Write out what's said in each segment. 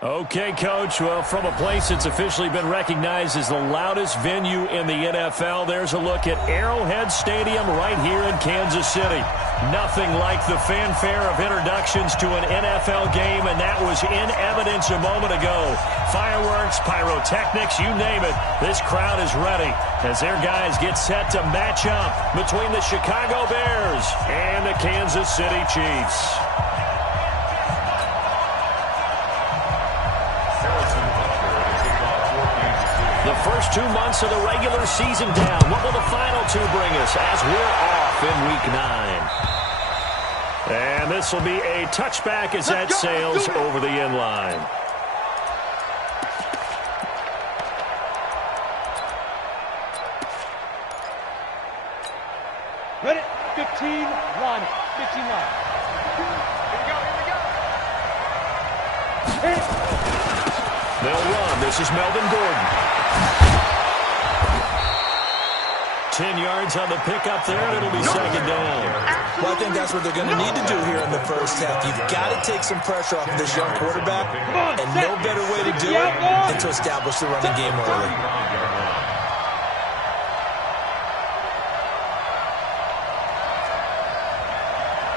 Okay, Coach. Well, from a place that's officially been recognized as the loudest venue in the NFL, there's a look at Arrowhead Stadium right here in Kansas City. Nothing like the fanfare of introductions to an NFL game, and that was in evidence a moment ago. Fireworks, pyrotechnics, you name it. This crowd is ready as their guys get set to match up between the Chicago Bears and the Kansas City Chiefs. The first 2 months of the regular season down. What will the final two bring us as we're off in Week 9? And this will be a touchback as that sails over the end line. Ready? 15, line. 15 line. Here we go. They'll run. This is Melvin Gordon. 10 yards on the pickup there, and it'll be second down. Well, I think that's what they're going to need to do here in the first half. You've got to take some pressure off of this young quarterback, and no better way to do it than to establish the running game early.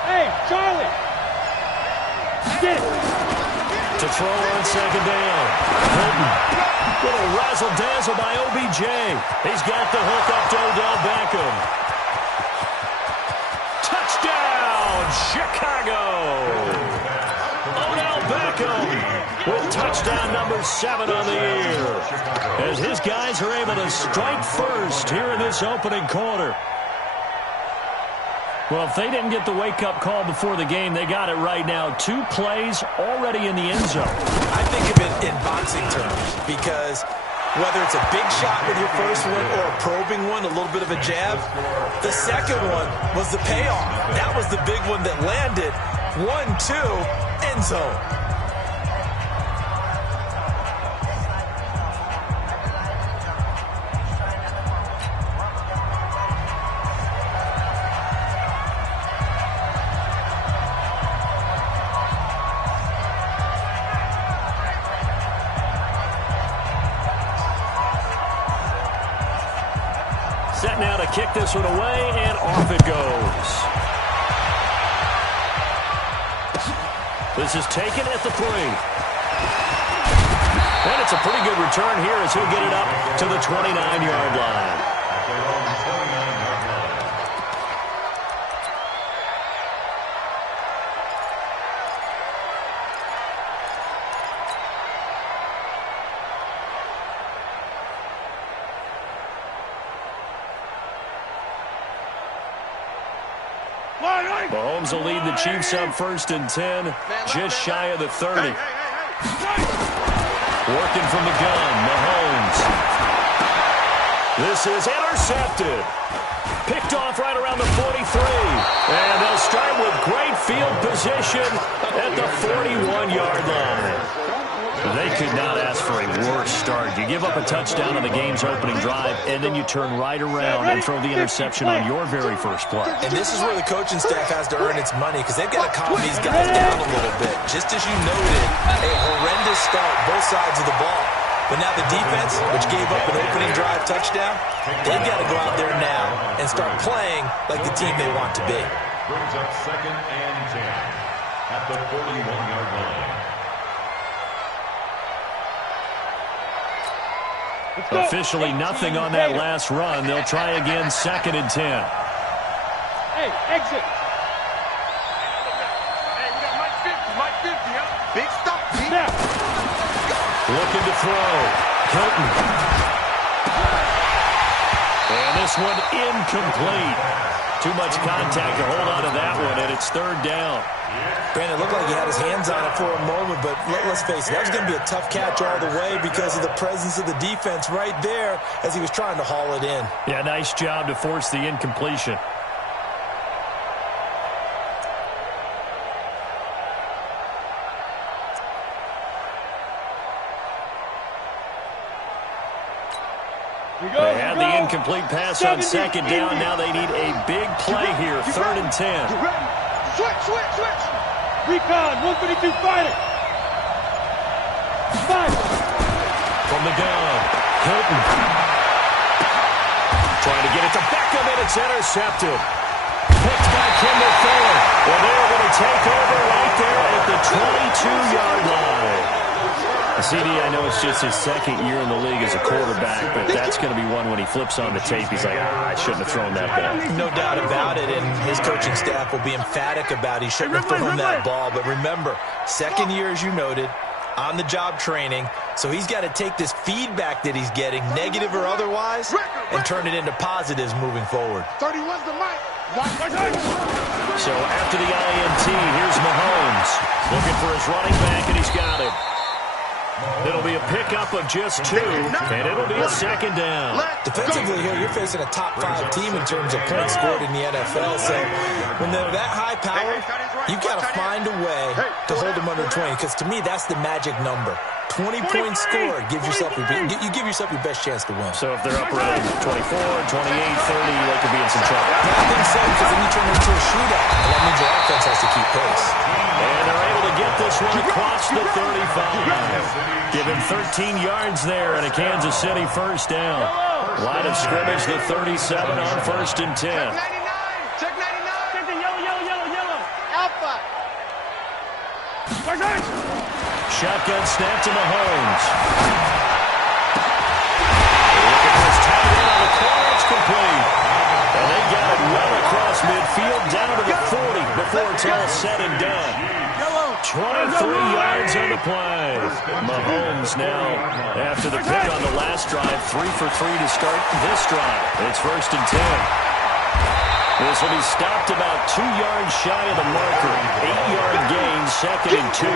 Hey, Charlie! Get it! To throw on second down. Hilton. Little razzle-dazzle by OBJ. He's got the hook up to Odell Beckham. Touchdown, Chicago! Odell Beckham with touchdown number 7 on the year. As his guys are able to strike first here in this opening quarter. Well, if they didn't get the wake-up call before the game, they got it right now. 2 plays already in the end zone. I think of it in boxing terms because whether it's a big shot with your first one or a probing one, a little bit of a jab, the second one was the payoff. That was the big one that landed. 1-2, end zone. Set now to kick this one away, and off it goes. This is taken at the 3. And it's a pretty good return here as he'll get it up to the 29-yard line. Mahomes will lead the Chiefs up 1st and 10, just shy of the 30. Working from the gun, Mahomes. This is intercepted. Picked off right around the 43. And they'll start with great field position at the 41-yard line. They could not ask for a worse start. You give up a touchdown on the game's opening drive, and then you turn right around and throw the interception on your very first play. And this is where the coaching staff has to earn its money because they've got to calm these guys down a little bit. Just as you noted, a horrendous start, both sides of the ball. But now the defense, which gave up an opening drive touchdown, they've got to go out there now and start playing like the team they want to be. Brings up 2nd and 10 at the 41-yard line. Officially nothing on that last run. They'll try again 2nd and 10. Hey, exit. Hey, we got Mike 50, huh? Big stop, Pete. Now. Looking to throw. Hilton. And this one incomplete. Too much contact to hold on to that one, and it's 3rd down. Brandon, it looked like he had his hands on it for a moment, but let's face it, that was going to be a tough catch all the way because of the presence of the defense right there as he was trying to haul it in. Yeah, nice job to force the incompletion. They had the incomplete pass on 2nd down. Now they need a big play here, 3rd and 10. Switch. Recon, 132 fighter. From the gun, Hilton. Trying to get it to Beckham, and it's intercepted. Picked by Kimball Fuller. Well, they're going to take over right there at the 22-yard line. CD, I know it's just his second year in the league as a quarterback, but that's going to be one when he flips on the tape. He's like, I shouldn't have thrown that ball. No doubt about it, and his coaching staff will be emphatic about he shouldn't have thrown that ball. But remember, second year, as you noted, on-the-job training, so he's got to take this feedback that he's getting, negative or otherwise, and turn it into positives moving forward. 31's the mic. So after the INT, here's Mahomes looking for his running back, and he's got it. It'll be a pickup of just 2, and it'll be a second down. Defensively here, you're facing a top-5 team in terms of points scored in the NFL. So when they're that high power, you've got to find a way to hold them under 20, because to me, that's the magic number. 20 points scored gives yourself you give yourself your best chance to win. So if they're up around 24, 28, 30, they could be in some trouble. I think so, because then you turn it into a shootout, and that means your offense has to keep pace. And they're able to get this one across the 35. Give him 13 yards there and a Kansas City first down. Line of scrimmage, the 37 on 1st and 10. Check 99. Check the yellow. Alpha. Shotgun snap to Mahomes. Looking for his tight end on the corner. It's complete. And they got it well across midfield down to the 40 before it's all said and done. 23 yards on the play. Mahomes now, after the pick on the last drive, 3 for 3 to start this drive. It's 1st and 10. This will be stopped about 2 yards shy of the marker. 8-yard gain, 2nd and 2.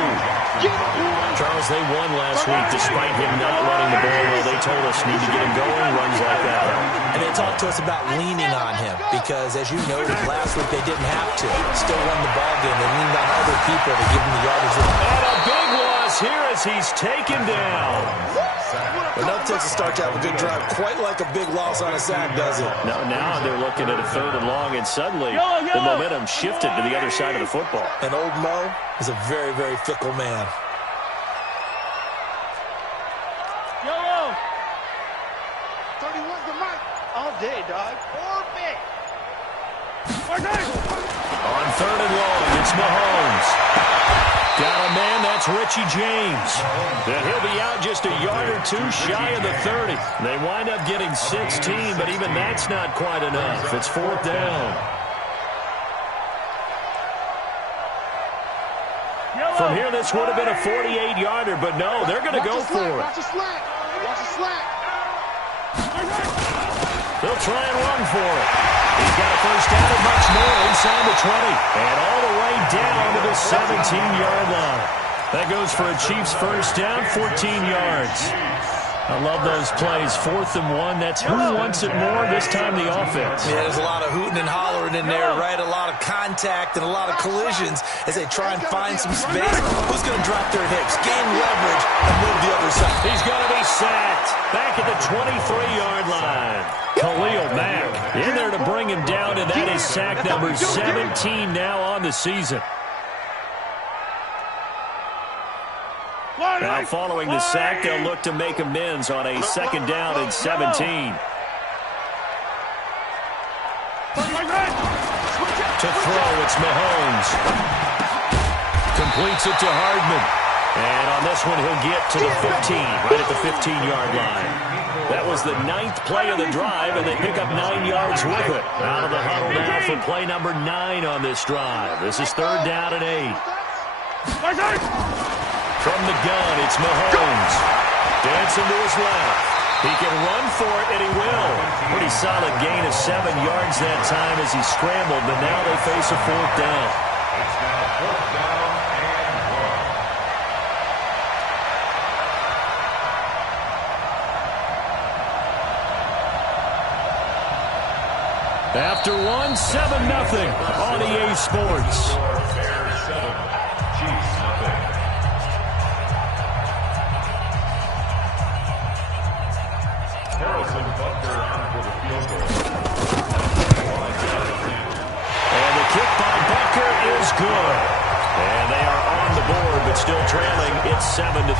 Charles, they won last week despite him not running the ball. Well, they told us need to get him going, runs like that. And they talked to us about leaning on him because, as you noted, last week they didn't have to. Still won the ball game. They leaned on other people to give him the yardage. And a big loss here as he's taken down. Enough takes a start to have a good drive, quite like a big loss on a sack, does it? Now they're looking at a 3rd and long, and suddenly the momentum shifted to the other side of the football. And old Mo is a very, very fickle man. Yellow. 31's the mic. All day, dog. Orbit. On 3rd and long, it's Mahomes. Got a man, that's Richie James. And he'll be out just a yard or 2 shy of the 30. They wind up getting 16, but even that's not quite enough. It's 4th down. From here, this would have been a 48-yarder, but no, they're going to go for it. Watch the slack. Watch the slack. They'll try and run for it. He's got a first down and much more inside the 20. And all the way down to the 17-yard line. That goes for a Chiefs first down, 14 yards. I love those plays. 4th and 1. That's who wants it more, this time the offense. Yeah, there's a lot of hooting and hollering in there, right? A lot of contact and a lot of collisions as they try and find some space. Who's going to drop their hips, gain leverage, and move the other side? He's going to be sacked back at the 23-yard line. Khalil Mack in there to bring him down, and that is sack number 17 now on the season. Now following the sack, they'll look to make amends on a 2nd down and 17. To throw, it's Mahomes. Completes it to Hardman. And on this one, he'll get to the 15, right at the 15-yard line. That was the 9th play of the drive, and they pick up 9 yards with it. Out of the huddle now for play number 9 on this drive. This is 3rd down and 8. From the gun, it's Mahomes. Dancing to his left. He can run for it, and he will. Pretty solid gain of 7 yards that time as he scrambled, but now they face a 4th down. It's now 4th down and 1. After one, 7-0 on EA Sports. Bears 7, Chiefs nothing. Harrison Butker on for the field goal. And the kick by Butker is good. And they are on the board still trailing. It's 7-3.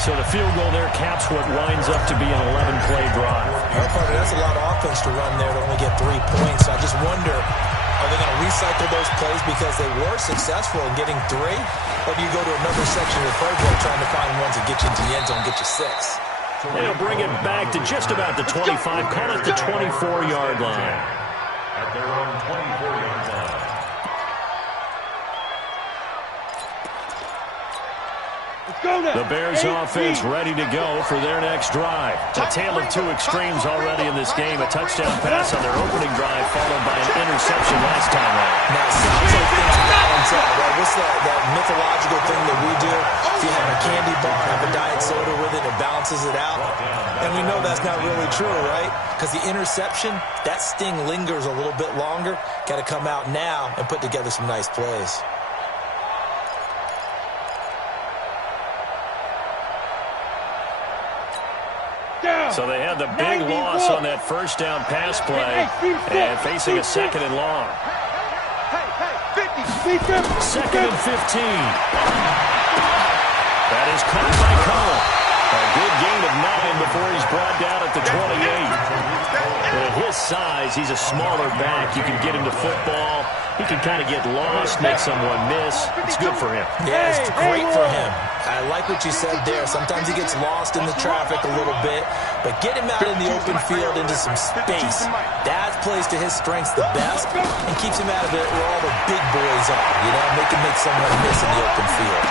So the field goal there caps what winds up to be an 11-play drive. That's a lot of offense to run there to only get 3 points. So I just wonder, are they going to recycle those plays because they were successful in getting 3? Or do you go to another section of the playbook trying to find ones that get you into the end zone, get you 6? They'll bring it back to just about the 25. Call it the 24-yard line. At their own 24-yard line. The Bears offense ready to go for their next drive. A tale of two extremes already in this game. A touchdown pass on their opening drive followed by an interception last time out. Now, it sounds like things balance out, right? What's that mythological thing that we do? If you have a candy bar, have a diet soda with it, it balances it out. And we know that's not really true, right? Because the interception, that sting lingers a little bit longer. Got to come out now and put together some nice plays. So they had the big loss on that first down pass play and facing a 2nd and long. 2nd and 15. That is caught by Cullen. A good gain of 9 before he's brought down at the 28. But at his size, he's a smaller back. You can get into football. He can kind of get lost, make someone miss. It's good for him. Yeah, it's great for him. I like what you said there. Sometimes he gets lost in the traffic a little bit, but get him out in the open field into some space. That plays to his strengths the best and keeps him out of it where all the big boys are. You know, make someone miss in the open field.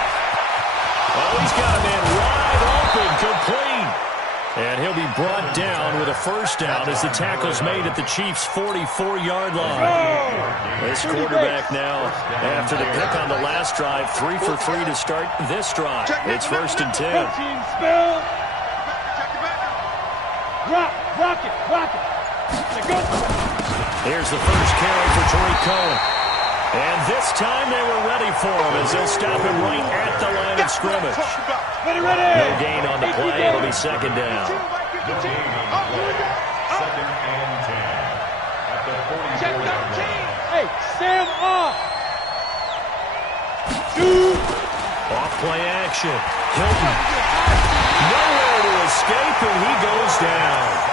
Oh, he's got a man wide open, complete. And he'll be brought down with a first down as the tackle's made at the Chiefs' 44-yard line. This quarterback now, after the pick on the last drive, 3 for 3 to start this drive. It's 1st and 10. Rock it. Here's the first carry for Tariq Cohen. And this time they were ready for him as they'll stop him right at the line of scrimmage. Ready. No gain on the play. It'll be 2nd down. No gain on the play. 2nd and 10. At the 44-yard line. Hey, stand off. Off play action. Hilton. Nowhere to escape, and he goes down.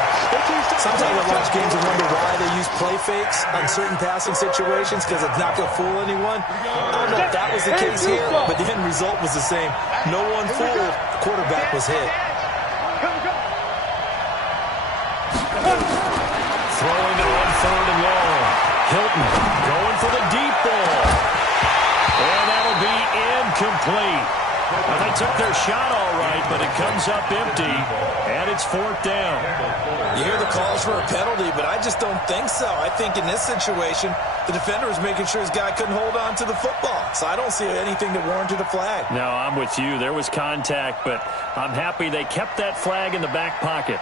Sometimes I watch games and wonder why they use play fakes on certain passing situations because it's not going to fool anyone. I don't know if that was the case here, but the end result was the same. No one fooled. The quarterback was hit. Throwing it on 3rd and long. Hilton going for the deep ball. And that'll be incomplete. Well, they took their shot all right, but it comes up empty, and it's 4th down. You hear the calls for a penalty, but I just don't think so. I think in this situation, the defender was making sure his guy couldn't hold on to the football. So I don't see anything that warranted a flag. No, I'm with you. There was contact, but I'm happy they kept that flag in the back pocket.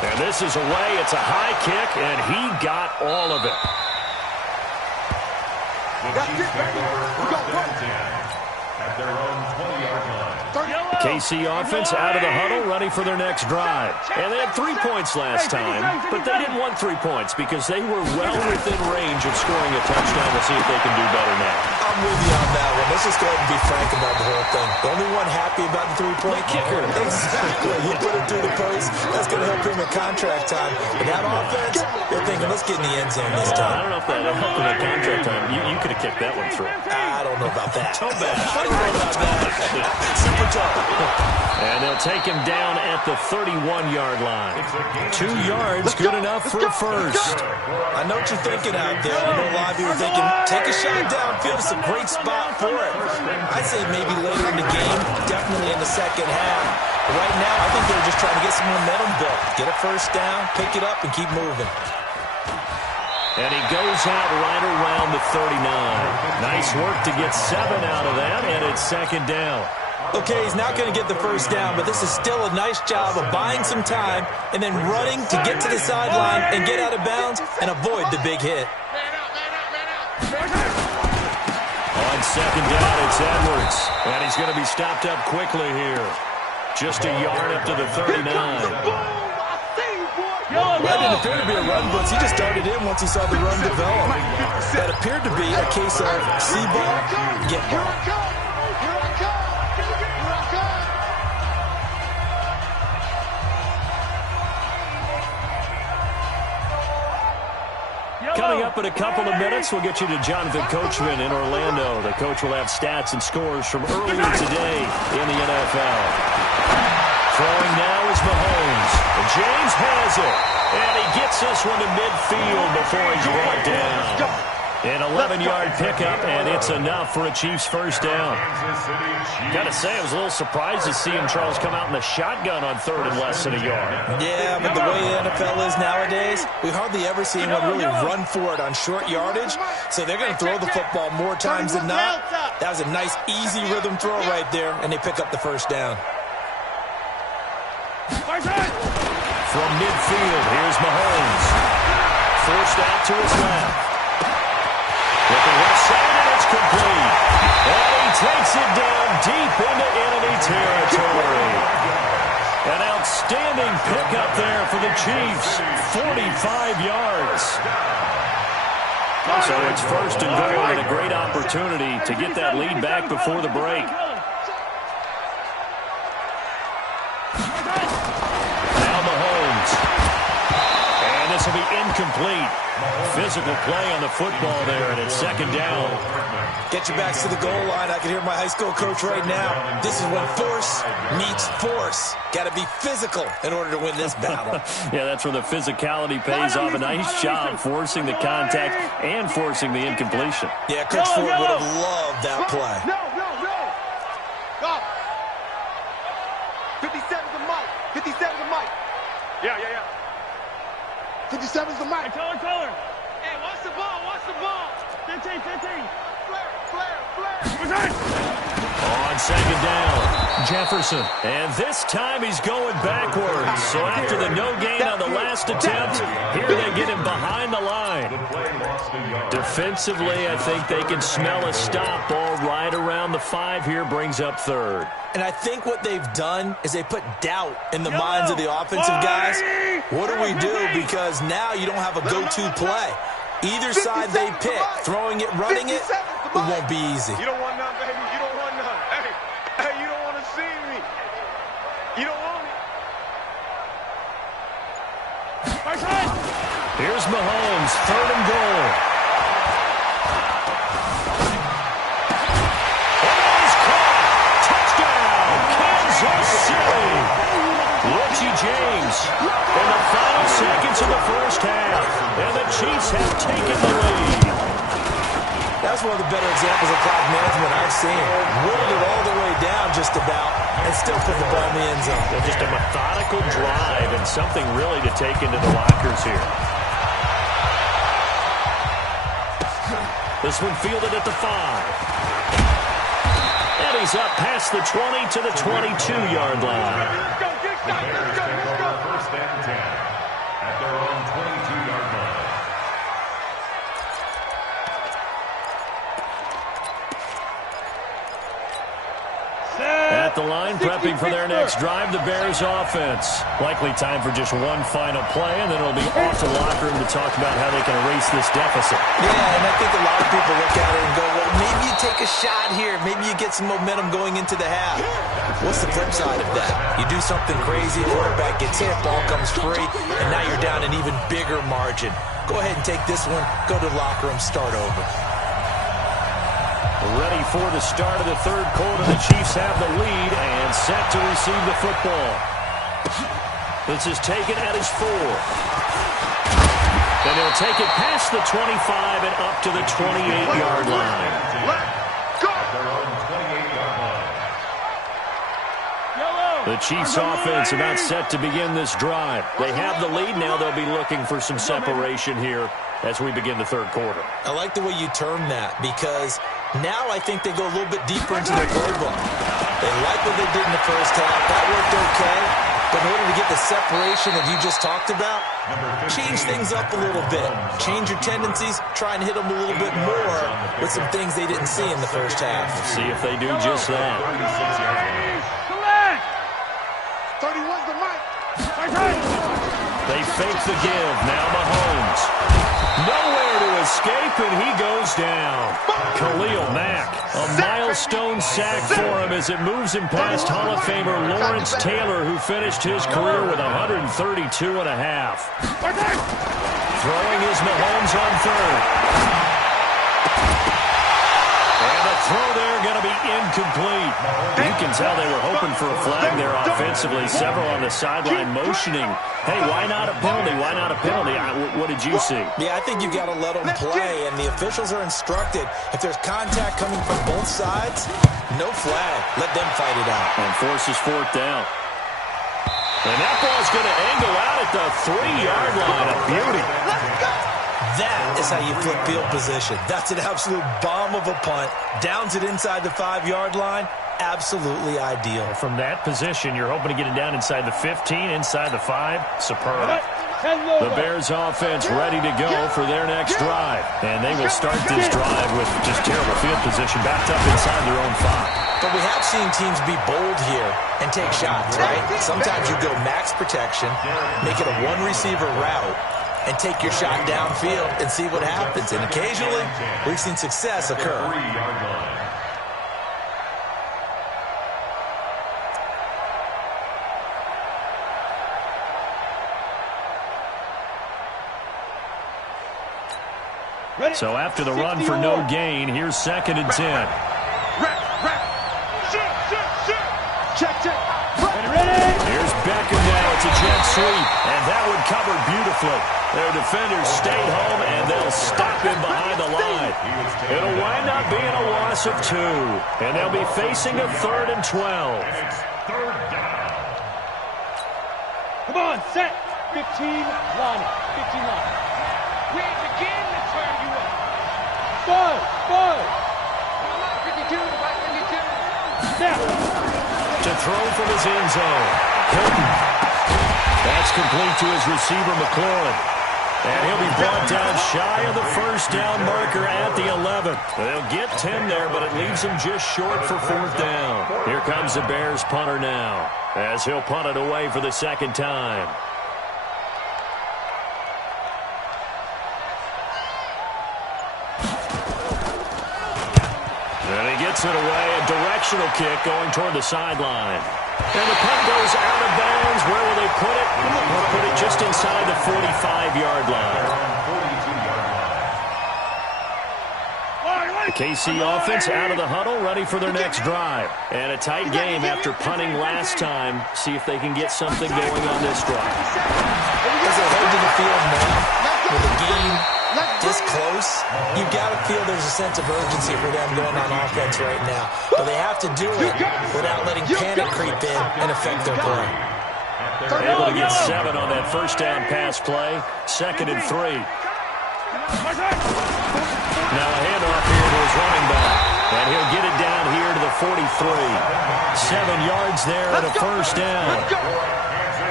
And this is away. It's a high kick, and he got all of it. The Chiefs take over 1st and 10 at their own 20-yard line. KC offense out of the huddle, ready for their next drive. And they had 3 points last time, but they didn't want 3 points because they were well within range of scoring a touchdown. We'll see if they can do better now. I'm with you on that one. Let's just go ahead and be frank about the whole thing. The only one happy about the 3-point kicker. Exactly. You put it through the post. That's going to help him in contract time. But that offense, they're thinking, let's get in the end zone this time. I don't know if that helped in contract time. You could have kicked that one through. I don't know about that. So bad. I don't know about that. Super tough. And they'll take him down at the 31-yard line. 2 yards, good enough for a first. I know what you're thinking out there. I know a lot of you are thinking, take a shot downfield. It's a great spot for it. I'd say maybe later in the game, definitely in the second half. But right now, I think they're just trying to get some momentum built. Get a first down, pick it up, and keep moving. And he goes out right around the 39. Nice work to get 7 out of that, and it's 2nd down. Okay, he's not going to get the first down, but this is still a nice job of buying some time and then running to get to the sideline and get out of bounds and avoid the big hit. On 2nd down, it's Edwards. And he's going to be stopped up quickly here. Just a yard up to the 39. Well, that didn't appear to be a run blitz. He just darted in once he saw the run develop. That appeared to be a case of see ball, get ball. Coming up in a couple of minutes, we'll get you to Jonathan Coachman in Orlando. The coach will have stats and scores from earlier today in the NFL. Throwing now is Mahomes. And James has it. And he gets this one to midfield before he's brought down. An 11-yard pickup, and it's enough for a Chiefs first down. Got to say, I was a little surprised to see him, Charles, come out in the shotgun on third and less than a yard. Yeah, but the way the NFL is nowadays, we hardly ever see anyone really run for it on short yardage. So they're going to throw the football more times than not. That was a nice, easy rhythm throw right there, and they pick up the first down. From midfield, here's Mahomes. Forced out to his left. With the left side, and it's complete. And he takes it down deep into enemy territory. An outstanding pickup there for the Chiefs. 45 yards. So it's first and goal, and a great opportunity to get that lead back before the break. Now Mahomes. And this will be incomplete. Physical play on the football there, and it's second down. Get your backs to the goal line. I can hear my high school coach right now. This is when force meets force. Got to be physical in order to win this battle. Yeah, that's where the physicality pays off. A nice job forcing the contact and forcing the incompletion. Yeah, Coach Ford would have loved that play. No. Go. 57's the mic. 57's the mic. Yeah. 57's the mic. Color. Hey, watch the ball. 15. Flare. On second down, Jefferson. And this time he's going backwards. So after the no gain on the last attempt, here they get him behind the line. Defensively, I think they can smell a stop ball right around the 5 here, brings up third. And I think what they've done is they put doubt in the minds of the offensive guys. What do we do? Because now you don't have a go-to play. Either side they pick, throwing it, running it, it won't be easy. You don't want none, baby. You don't want none. Hey, you don't want to see me. You don't want it. Here's Mahomes, third and goal. Kansas City. Richie James in the final seconds of the first half. And the Chiefs have taken the lead. That's one of the better examples of clock management I've seen. Whittled it all the way down just about and still put the ball in the end zone. Just a methodical drive and something really to take into the lockers here. This one fielded at the 5. And he's up past the 20 to the 22-yard line. Let's go. First and 10 at their own 22-yard line. At the line, prepping for their next drive, the Bears offense. Likely time for just one final play, and then it'll be off to the locker room to talk about how they can erase this deficit. Yeah, and I think a lot of people look at it and go, well, maybe you take a shot here. Maybe you get some momentum going into the half. What's the flip side of that? You do something crazy, quarterback gets hit, ball comes free, and now you're down an even bigger margin. Go ahead and take this one, go to the locker room, start over. Ready for the start of the third quarter. The Chiefs have the lead and set to receive the football. This is taken at his 4. And he'll take it past the 25 and up to the 28-yard line. Let's go. Their own 28-yard line. The Chiefs offense about set to begin this drive. They have the lead. Now they'll be looking for some separation here as we begin the third quarter. I like the way you term that because now I think they go a little bit deeper into their playbook. They like what they did in the first half. That worked okay. But in order to get the separation that you just talked about, change things up a little bit. Change your tendencies. Try and hit them a little bit more with some things they didn't see in the first half. See if they do just that. 31's the mic. They fake the give. Now Mahomes. Nowhere to escape, and he goes down. Khalil Mack, a milestone sack for him as it moves him past Hall of Famer Lawrence Taylor, who finished his career with 132 and a half. Throwing is Mahomes on third. And the throw there going to be incomplete. You can tell they were hoping for a flag there offensively. Several on the sideline motioning, hey, why not a penalty? Why not a penalty? What did you see? Yeah, I think you got to let them play, and the officials are instructed. If there's contact coming from both sides, no flag. Let them fight it out. And forces fourth down. And that ball's going to angle out at the 3-yard line. A beauty. That is how you flip field position. That's an absolute bomb of a punt. Downs it inside the 5-yard line. Absolutely ideal. From that position, you're hoping to get it down inside the 15, inside the 5. Superb. The Bears offense ready to go for their next drive. And they will start this drive with just terrible field position backed up inside their own 5. But we have seen teams be bold here and take shots, right? Sometimes you go max protection, make it a one-receiver route, and take your shot downfield and see what happens. And occasionally, we've seen success occur. So after the run for no gain, here's 2nd and 10. Here's Beckham now. It's a jet sweep, and that one covered beautifully. Their defenders stayed home, and they'll stop him behind the line. It'll wind up being a loss of 2, and they'll be facing a 3rd and 12. Come on, set. 15, line up. 15 line. Wait again to turn you up. 5. 52, 52. Snap. To throw from his end zone. Hilton. That's complete to his receiver, McLaurin. And he'll be brought down shy of the first down marker at the 11th. They'll get 10 there, but it leaves him just short for 4th down. Here comes the Bears punter now, as he'll punt it away for the 2nd time. And he gets it away, a directional kick going toward the sideline. And the punt goes out of bounds. Where will they put it? They'll put it just inside the 45-yard line. The KC offense out of the huddle, ready for their next drive. And a tight game after punting last time. See if they can get something going on this drive. As they head to the field now, with a game this close, you've got to feel there's a sense of urgency for them going on offense right now. But they have to do it without letting panic creep in and affect their play. They're able to get 7 on that first down pass play. 2nd and 3. Now a handoff here to his running back. And he'll get it down here to the 43. 7 yards there and a first down.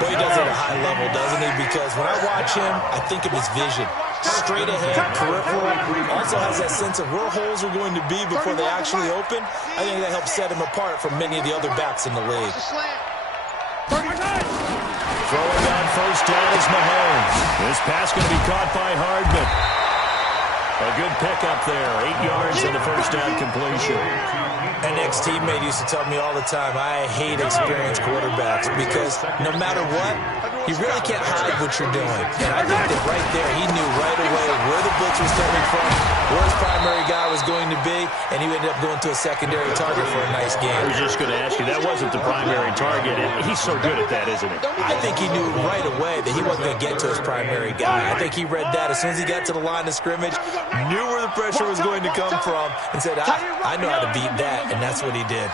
Boy, he does it at a high level, doesn't he? Because when I watch him, I think of his vision. Straight ahead, peripheral. Also has that sense of where holes are going to be before they actually open. I think that helps set him apart from many of the other backs in the league. Throwing on first down is Mahomes. This pass going to be caught by Hardman. A good pickup there. 8 yards on the first down completion. An ex-teammate used to tell me all the time, I hate experienced quarterbacks because no matter what, you really can't hide what you're doing. And I think that right there, he knew right away where the blitz was coming from, where his primary guy was going to be, and he ended up going to a secondary target for a nice game. I was just going to ask you, that wasn't the primary target. He's so good at that, isn't he? I think he knew right away that he wasn't going to get to his primary guy. I think he read that as soon as he got to the line of scrimmage, knew where the pressure was going to come from, and said, I know how to beat that, and that's what he did.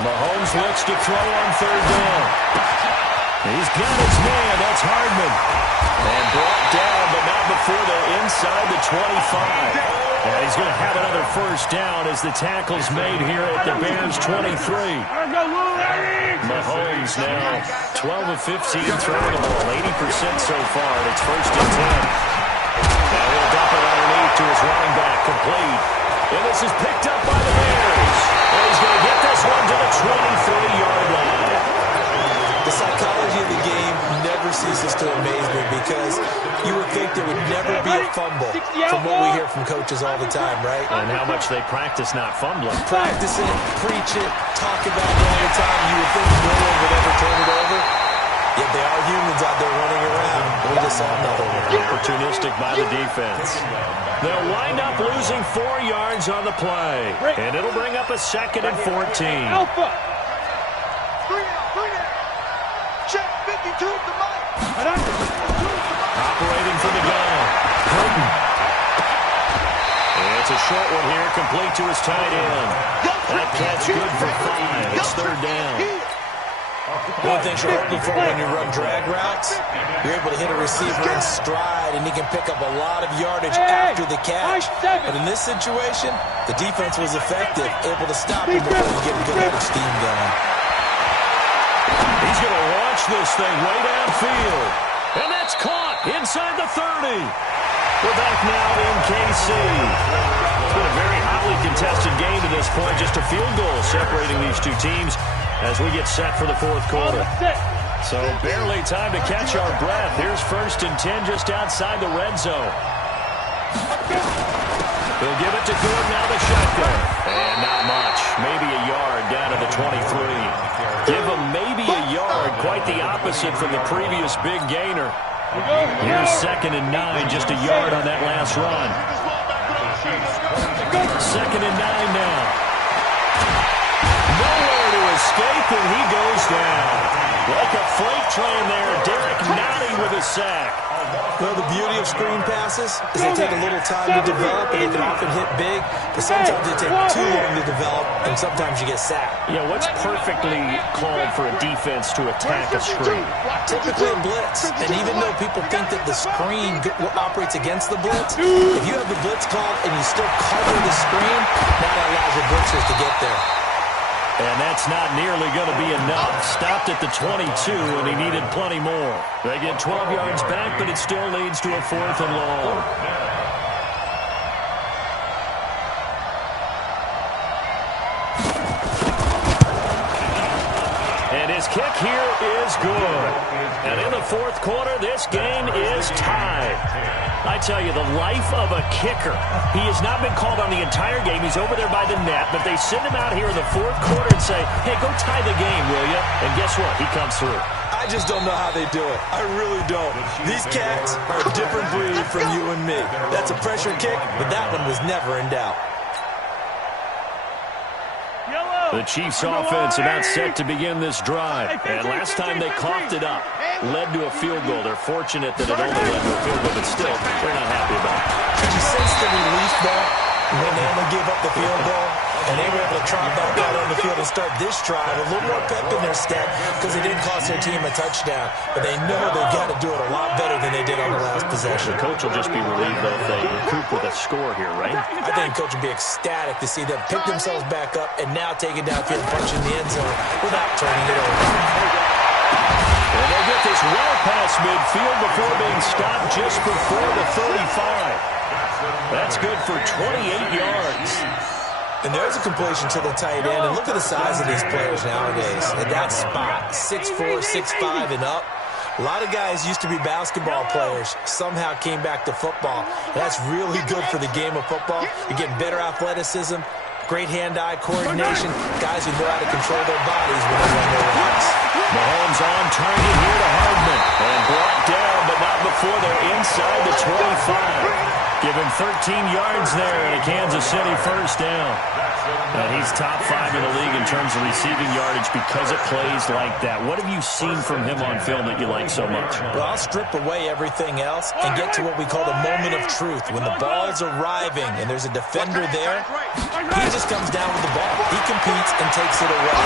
Mahomes looks to throw on third down. He's got his man. That's Hardman. And brought down, but not before they're inside the 25. And he's going to have another first down as the tackle's made here at the Bears 23. Mahomes now 12 of 15 throwing the ball, 80% so far. And it's 1st and 10. Now he'll dump it underneath to his running back, complete. And this is picked up by the Bears. And he's going to get this one to the 23-yard line. The psychology of the game never ceases to amaze me because you would think there would never be a fumble from what we hear from coaches all the time, right? And how much they practice not fumbling. Practice it, preach it, talk about it all the time. You would think no one would ever turn it over. Yet they are humans out there running around. We just saw another one. Opportunistic by the defense. They'll wind up losing 4 yards on the play. And it'll bring up a 2nd and 14. Alpha. Check 52 to Mike. Operating for the gun. Burton. It's a short one here, complete to his tight end. That catch good for 5. It's 3rd down. One thing you're hoping for when you run drag routes, you're able to hit a receiver in stride, and he can pick up a lot of yardage after the catch. But in this situation, the defense was effective, able to stop him before he get a good head of steam going. He's going to launch this thing way downfield. And that's caught inside the 30. We're back now in KC. It's been a very hotly contested game to this point. Just a field goal separating these two teams as we get set for the 4th quarter. So barely time to catch our breath. Here's 1st and 10 just outside the red zone. He'll give it to Good, now the shotgun. And not much. Maybe a yard down to the 23. Give him maybe a yard. Quite the opposite from the previous big gainer. Here's 2nd and 9. Just a yard on that last run. 2nd and 9 now. Nowhere to escape, and he goes down. Like a freight train there. Derek Nottie with a sack. Well, the beauty of screen passes is they take a little time to develop, and they can often hit big, but sometimes they take too long to develop, and sometimes you get sacked. Yeah, what's perfectly called for a defense to attack a screen? Typically a blitz, and even though people think that the screen operates against the blitz, if you have the blitz called and you still cover the screen, that allows your blitzers to get there. And that's not nearly going to be enough. Stopped at the 22, and he needed plenty more. They get 12 yards back, but it still leads to a 4th and long. And his kick here is good. And in the 4th quarter, this game is tied. I tell you, the life of a kicker. He has not been called on the entire game. He's over there by the net, but they send him out here in the 4th quarter and say, hey, go tie the game, will you? And guess what? He comes through. I just don't know how they do it. I really don't. These cats are a different breed from you and me. That's a pressure kick, but that one was never in doubt. The Chiefs' offense about set to begin this drive. And last time they coughed it up, led to a field goal. They're fortunate that it only led to a field goal, but still, they're not happy about it. Did you sense the relief there when they only gave up the field goal? And they were able to trot back out on the field and start this drive a little more pep in their step because they didn't cost their team a touchdown. But they know they've got to do it a lot better than they did on the last possession. The coach will just be relieved, though, if they recoup with a score here, right? I think the coach will be ecstatic to see them pick themselves back up and now take it downfield, punch in the end zone without turning it over. And they'll get this well past midfield before being stopped just before the 35. That's good for 28 yards. And there's a completion to the tight end. And look at the size of these players nowadays. At that spot, 6'4", 6'5", and up. A lot of guys used to be basketball players, somehow came back to football. That's really good for the game of football. You're getting better athleticism, great hand-eye coordination, guys who know how to control their bodies when they run their routes. Mahomes on target here to Hardman. And brought down, but not before they're inside the 25. Give him 13 yards there and a Kansas City 1st down. And he's top 5 in the league in terms of receiving yardage because it plays like that. What have you seen from him on film that you like so much? Well, I'll strip away everything else and get to what we call the moment of truth. When the ball's arriving and there's a defender there, he just comes down with the ball. He competes and takes it away.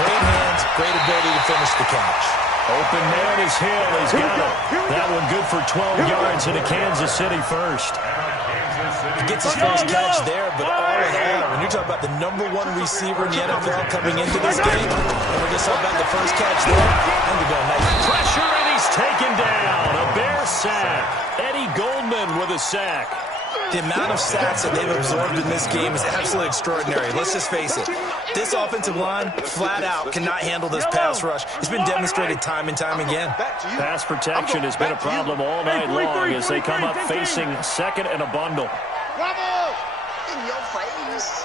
Great hands, great ability to finish the catch. Open man is Hill. He's got it. That one good for 12 yards and a Kansas City 1st. He gets his first catch there, but all in all, when you're talking about the #1 receiver in the NFL coming into this game, and we're just talking about the first catch there, I'm going to go nice. Pressure, and he's taken down. A Bear sack. Eddie Goldman with a sack. The amount of sacks that they've absorbed in this game is absolutely extraordinary. Let's just face it. This offensive line, flat out, cannot handle this pass rush. It's been demonstrated time and time again. Pass protection has been a problem all night long as they come up facing second and a bundle. In your face.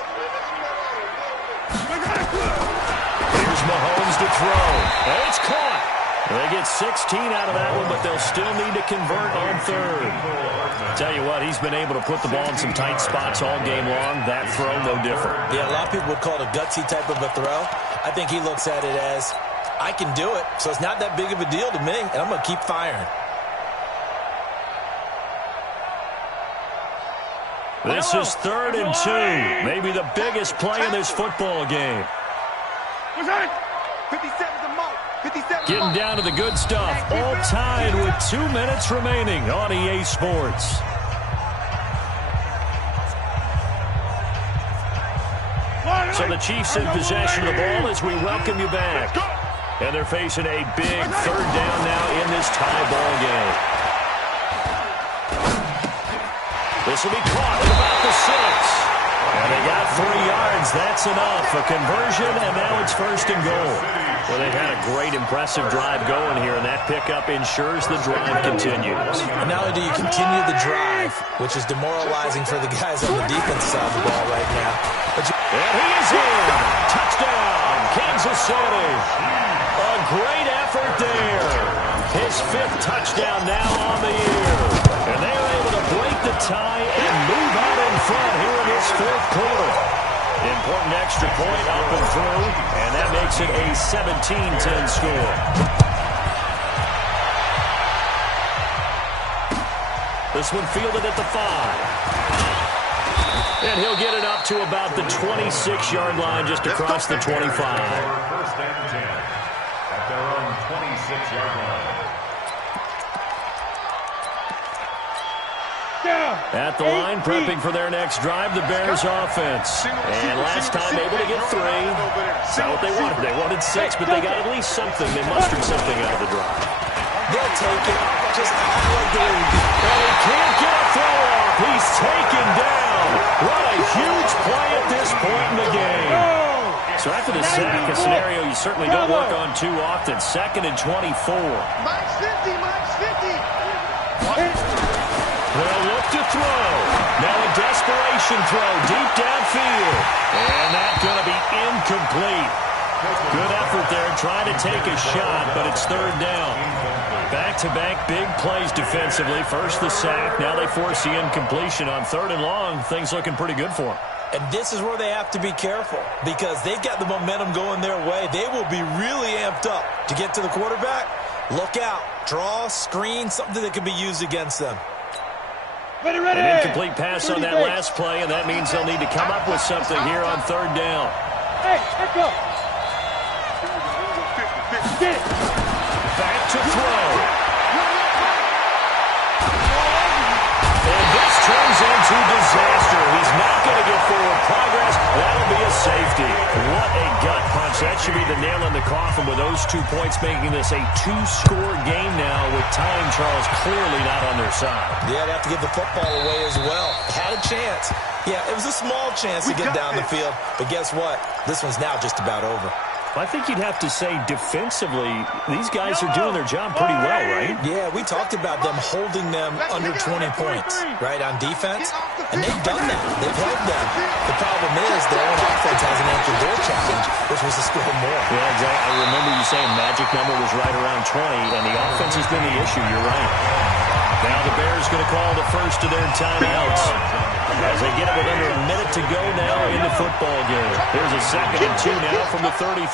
Here's Mahomes to throw. And it's caught. They get 16 out of that one, but they'll still need to convert on third. Tell you what, he's been able to put the ball in some tight spots all game long. That throw, no different. Yeah, a lot of people would call it a gutsy type of a throw. I think he looks at it as, I can do it, so it's not that big of a deal to me, and I'm going to keep firing. This is 3rd and 2. Maybe the biggest play in this football game. 57's the mark. 57's the Getting mark. down to the good stuff. All tied with 2 minutes remaining on EA Sports. So the Chiefs in possession of the ball as we welcome you back. And they're facing a big 3rd down now in this tie ball game. This will be caught at about the 6. And they got 3 yards. That's enough. A conversion, and now it's 1st and goal. Well, they've had a great, impressive drive going here, and that pickup ensures the drive continues. And not only do you continue the drive, which is demoralizing for the guys on the defense side of the ball right now, but and he is in. Touchdown, Kansas City. A great effort there. His 5th touchdown now on the year. And they're able to break the tie and move out in front here in this 4th quarter. Important extra point up and through, and that makes it a 17-10 score. This one fielded at the 5. And he'll get it up to about the 26-yard line just across the 25. 1st and 10 at their own 26-yard line. At the line, prepping for their next drive, the Bears offense. And last time able to get 3. That's not what they wanted. They wanted 6, but they got at least something. They mustered something out of the drive. they'll take it. Just like the way we do. And he can't get a throw off. He's taken down. What a huge play at this point in the game. So after the sack, a scenario you certainly don't work on too often. 2nd and 24. Max 50, Max 50. They'll look to throw. Now a desperation throw deep downfield. And that's going to be incomplete. Good effort there, trying to take a shot, but it's 3rd down. Back-to-back big plays defensively. First the sack, now they force the incompletion on 3rd and long. Things looking pretty good for them. And this is where they have to be careful because they've got the momentum going their way. They will be really amped up to get to the quarterback. Look out. Draw, screen, something that can be used against them. Ready. An incomplete pass on that last play, and that means they'll need to come up with something here on 3rd down. Hey, let's go. Get it. Back to throw. And this turns into disaster. He's not going to get forward progress. That'll be a safety. What a gut punch. That should be the nail in the coffin with those 2 points, making this a 2-score game now with time, Charles, clearly not on their side. Yeah, they have to give the football away as well. Had a chance. Yeah, it was a small chance to get down the field. But guess what? This one's now just about over. I think you'd have to say defensively, these guys are doing their job pretty well, right? Yeah, we talked about them holding them under 20 points, right, on defense. And they've done that. They've held them. The problem is their own offense hasn't answered their challenge, which was to score more. Yeah, exactly. I remember you saying magic number was right around 20, and the offense has been the issue. You're right. Now the Bears going to call the first of their timeouts as they get it with under a minute to go now in the football game. Here's a 2nd and 2 now from the 33.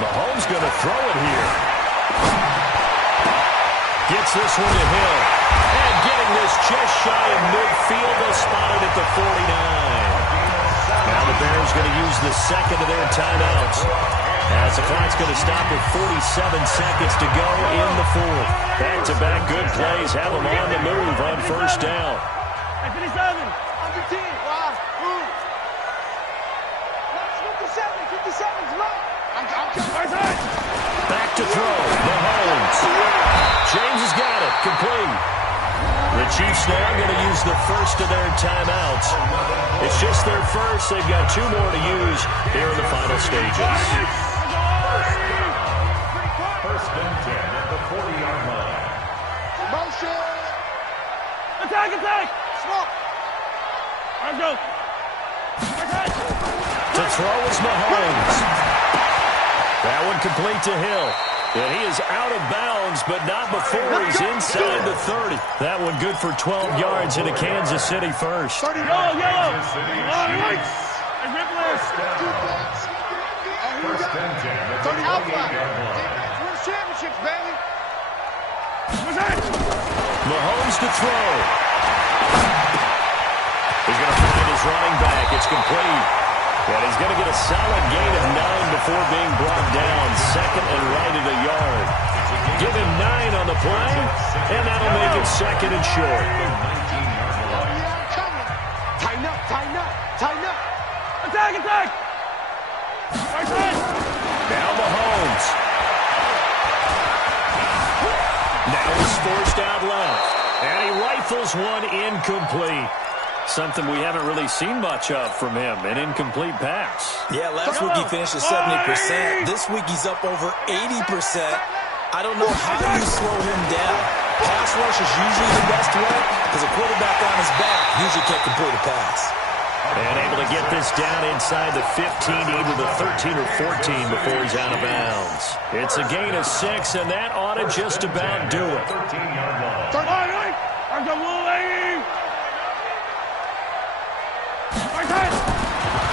Mahomes going to throw it here. Gets this one to Hill. And getting this just shy of midfield. They'll spot it at the 49. Now the Bears going to use the 2nd of their timeouts. As the clock's going to stop with 47 seconds to go in the 4th. Back-to-back good plays have them on the move on 1st down. 57. Under 10. Wow. Move. Max 57. 57's right. I'm coming. to throw. Mahomes. James has got it. Complete. The Chiefs now going to use the first of their timeouts. It's just their first. They've got 2 more to use here in the final stages. First and 10 at the 40-yard line. Motion. Attack, attack. Smoke. Let's go. Attack. To throw is Mahomes. That one complete to Hill. And he is out of bounds, but not before he's inside the 30. That one good for 12 yards into Kansas City first. Yellow, yellow. Kansas City Right. Chiefs. And Ripley. First and 10 at the 28-yard line. Win championships, baby. What's that? Mahomes to throw. He's going to find his running back. It's complete. And he's going to get a solid gain of 9 before being brought down. Second and right at a yard. Give him 9 on the play, and that'll make it second and short. Tighten up, tighten up, tighten up. Attack, attack. Right side. Now Mahomes. Now he's forced out left. And he rifles one incomplete. Something we haven't really seen much of from him, an incomplete pass. Yeah, last week he finished at 70%. This week he's up over 80%. I don't know how you slow him down. Pass rush is usually the best way because a quarterback on his back usually can't complete a pass. And able to get this down inside the 15, either the 13 or 14 before he's out of bounds. It's a gain of 6, and that ought to just about do it. 13-yard line. I'm going to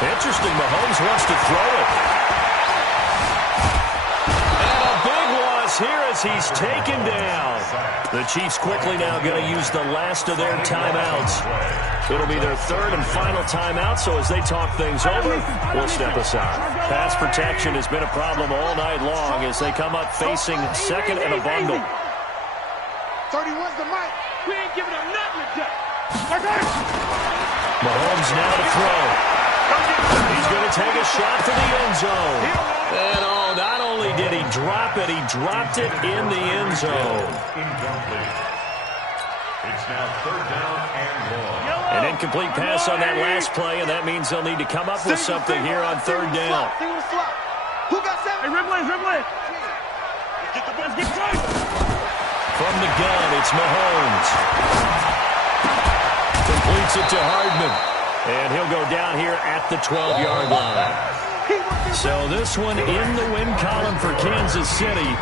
Interesting, Mahomes wants to throw it. And a big loss here as he's taken down. The Chiefs quickly now going to use the last of their timeouts. It'll be their 3rd and final timeout, so as they talk things over, we'll step aside. Pass protection has been a problem all night long as they come up facing second and a bundle. 31's the mic. We ain't giving up nothing today. Mahomes now to throw. He's going to take a shot for the end zone. And not only did he drop it, he dropped it in the end zone. Incomplete. It's now 3rd down and 1. An incomplete pass on that last play, and that means they'll need to come up with something here on 3rd down. Who got 7? Hey, Ripley, Ripley. Let's get right. From the gun, it's Mahomes. Completes it to Hardman. And he'll go down here at the 12-yard line. So this one in the win column for Kansas City.